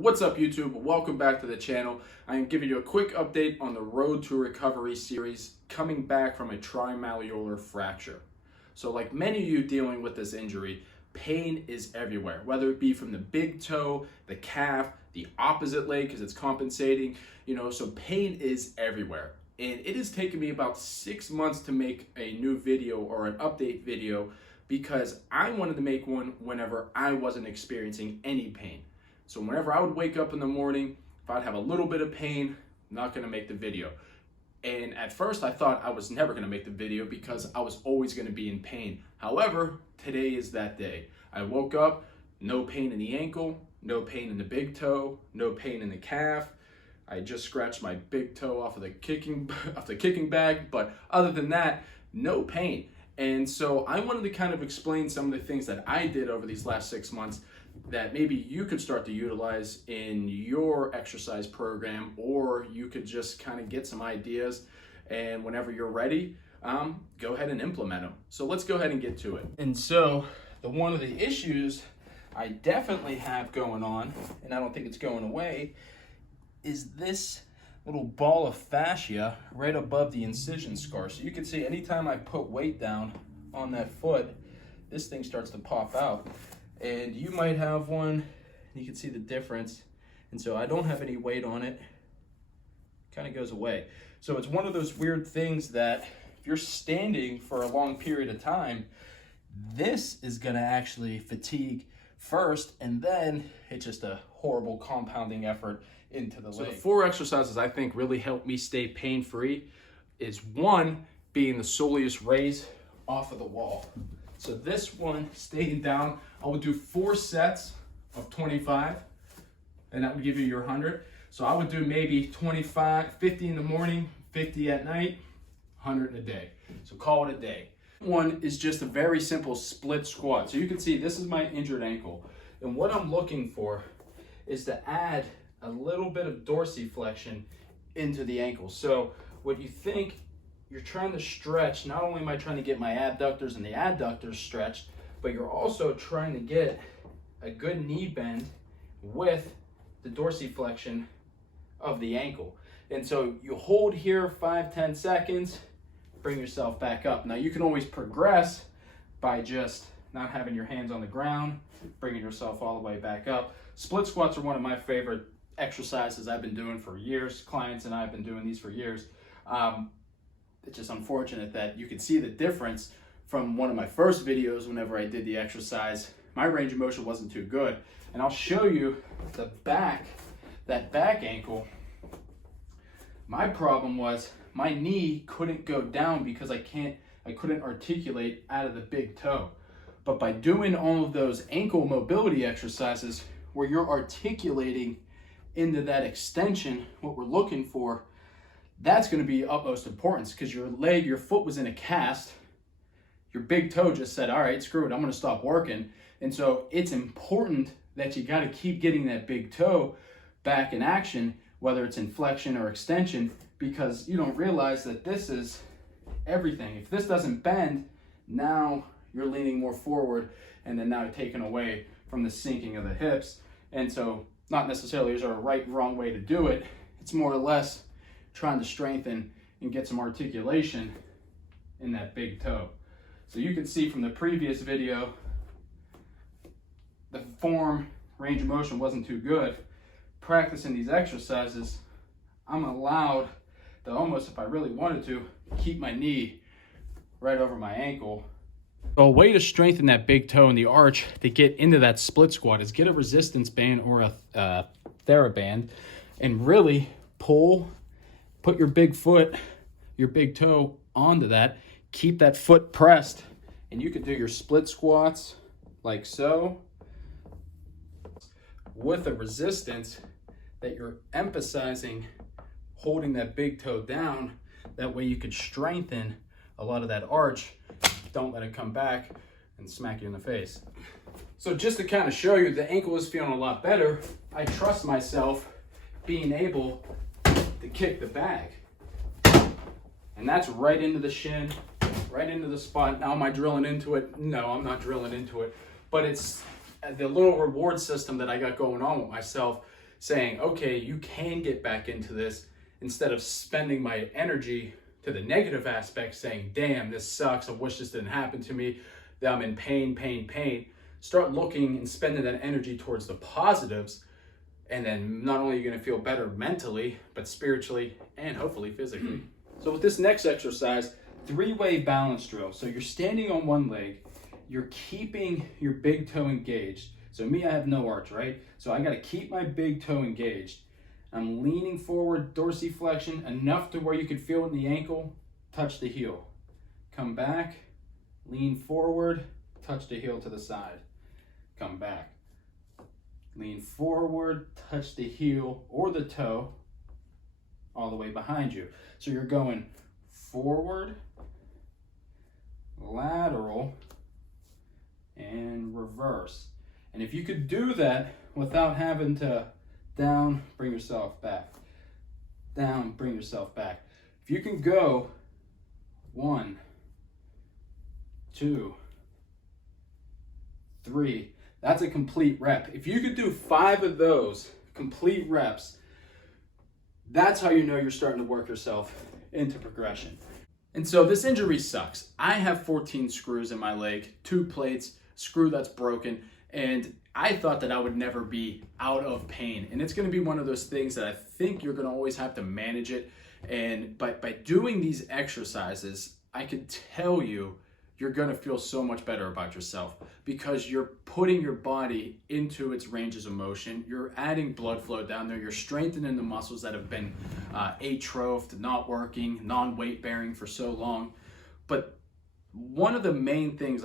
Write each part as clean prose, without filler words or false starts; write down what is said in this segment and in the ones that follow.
What's up, YouTube? Welcome back to the channel. I am giving you a quick update on the Road to Recovery series coming back from a trimalleolar fracture. So like many of you dealing with this injury, pain is everywhere, whether it be from the big toe, the calf, the opposite leg because it's compensating, so pain is everywhere. And it has taken me about 6 months to make a new video or an update video because I wanted to make one whenever I wasn't experiencing any pain. So whenever I would wake up in the morning, if I'd have a little bit of pain, I'm not gonna make the video. And at first I thought I was never gonna make the video because I was always gonna be in pain. However, today is that day. I woke up, no pain in the ankle, no pain in the big toe, no pain in the calf. I just scratched my big toe off the kicking bag, but other than that, no pain. And so I wanted to kind of explain some of the things that I did over these last 6 months that maybe you could start to utilize in your exercise program, or you could just kind of get some ideas, and whenever you're ready, go ahead and implement them. So let's go ahead and get to it. And so one of the issues I definitely have going on, and I don't think it's going away, is this little ball of fascia right above the incision scar. So you can see anytime I put weight down on that foot, this thing starts to pop out. And you might have one, you can see the difference. And so I don't have any weight on it, kind of goes away. So it's one of those weird things that if you're standing for a long period of time, this is gonna actually fatigue first, and then it's just a horrible compounding effort into the leg. So the 4 exercises I think really help me stay pain-free is one, being the soleus raise off of the wall. So this one, staying down, I would do 4 sets of 25, and that would give you your 100. So I would do maybe 25, 50 in the morning, 50 at night, 100 in a day. So call it a day. One is just a very simple split squat. So you can see this is my injured ankle. And what I'm looking for is to add a little bit of dorsiflexion into the ankle. So what you think, you're trying to stretch, not only am I trying to get my abductors and the adductors stretched, but you're also trying to get a good knee bend with the dorsiflexion of the ankle. And so you hold here 5-10 seconds, bring yourself back up. Now you can always progress by just not having your hands on the ground, bringing yourself all the way back up. Split squats are one of my favorite exercises I've been doing for years. Clients and I have been doing these for years. It's just unfortunate that you can see the difference from one of my first videos whenever I did the exercise. My range of motion wasn't too good. And I'll show you that back ankle. My problem was my knee couldn't go down because I couldn't articulate out of the big toe. But by doing all of those ankle mobility exercises where you're articulating into that extension, what we're looking for, that's going to be utmost importance, because your foot was in a cast. Your big toe just said, all right, screw it, I'm going to stop working. And so it's important that you got to keep getting that big toe back in action, whether it's in flexion or extension, because you don't realize that this is everything. If this doesn't bend, now you're leaning more forward, and then now you're taken away from the sinking of the hips. And so not necessarily is there a right and wrong way to do it. It's more or less trying to strengthen and get some articulation in that big toe. So you can see from the previous video, the form, range of motion wasn't too good. Practicing these exercises, I'm allowed to almost, if I really wanted to, keep my knee right over my ankle. So a way to strengthen that big toe and the arch to get into that split squat is get a resistance band or a TheraBand and really put your big foot, your big toe onto that, keep that foot pressed, and you could do your split squats like so with a resistance that you're emphasizing holding that big toe down. That way you could strengthen a lot of that arch. Don't let it come back and smack you in the face. So just to kind of show you the ankle is feeling a lot better, I trust myself being able to kick the bag. And that's right into the shin, right into the spot. Now am I drilling into it? No, I'm not drilling into it. But it's the little reward system that I got going on with myself saying, okay, you can get back into this, instead of spending my energy to the negative aspect, saying, damn, this sucks, I wish this didn't happen to me, that I'm in pain, pain, pain. Start looking and spending that energy towards the positives, and then not only are you going to feel better mentally, but spiritually and hopefully physically. So with this next exercise, 3-way balance drill. So you're standing on one leg, you're keeping your big toe engaged. So me, I have no arch, right? So I got to keep my big toe engaged. I'm leaning forward, dorsiflexion, enough to where you can feel it in the ankle, touch the heel. Come back, lean forward, touch the heel to the side. Come back. Lean forward, touch the heel or the toe all the way behind you. So you're going forward, lateral, and reverse. And if you could do that without having to down, bring yourself back, down, bring yourself back. If you can go 1, 2, 3, that's a complete rep. If you could do 5 of those complete reps, that's how you know you're starting to work yourself into progression. And so this injury sucks. I have 14 screws in my leg, 2 plates, screw that's broken, and I thought that I would never be out of pain. And it's going to be one of those things that I think you're going to always have to manage it. And by doing these exercises, I can tell you, you're going to feel so much better about yourself, because you're putting your body into its ranges of motion. You're adding blood flow down there. You're strengthening the muscles that have been atrophied, not working, non-weight bearing for so long. But one of the main things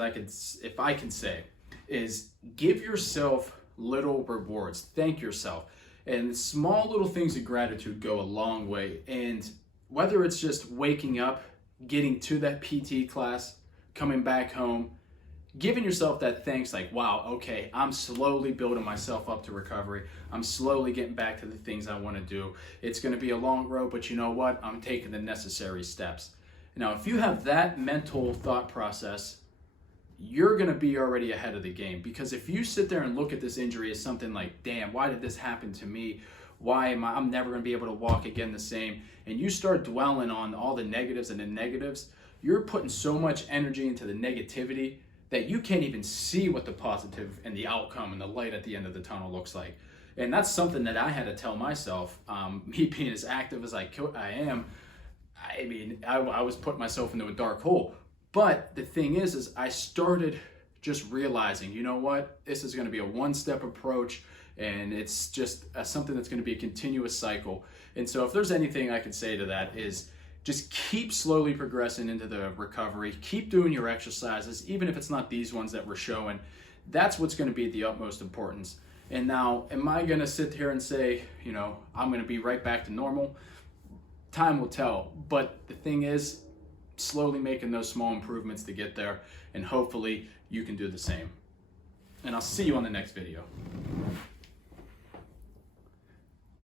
if I can say, is give yourself little rewards. Thank yourself. And small little things of gratitude go a long way. And whether it's just waking up, getting to that PT class, coming back home, giving yourself that thanks, like, wow, okay, I'm slowly building myself up to recovery. I'm slowly getting back to the things I want to do. It's going to be a long road, but you know what? I'm taking the necessary steps. Now, if you have that mental thought process, you're going to be already ahead of the game. Because if you sit there and look at this injury as something like, damn, why did this happen to me? I'm never going to be able to walk again the same. And you start dwelling on all the negatives and the negatives, you're putting so much energy into the negativity that you can't even see what the positive and the outcome and the light at the end of the tunnel looks like. And that's something that I had to tell myself. Me being as active as I am, I mean, I was putting myself into a dark hole. But the thing is I started just realizing, you know what, this is going to be a one-step approach, and it's just something that's going to be a continuous cycle. And so if there's anything I could say to that, is just keep slowly progressing into the recovery. Keep doing your exercises, even if it's not these ones that we're showing. That's what's going to be the utmost importance. And now, am I going to sit here and say, you know, I'm going to be right back to normal? Time will tell. But the thing is, slowly making those small improvements to get there, and hopefully you can do the same. And I'll see you on the next video.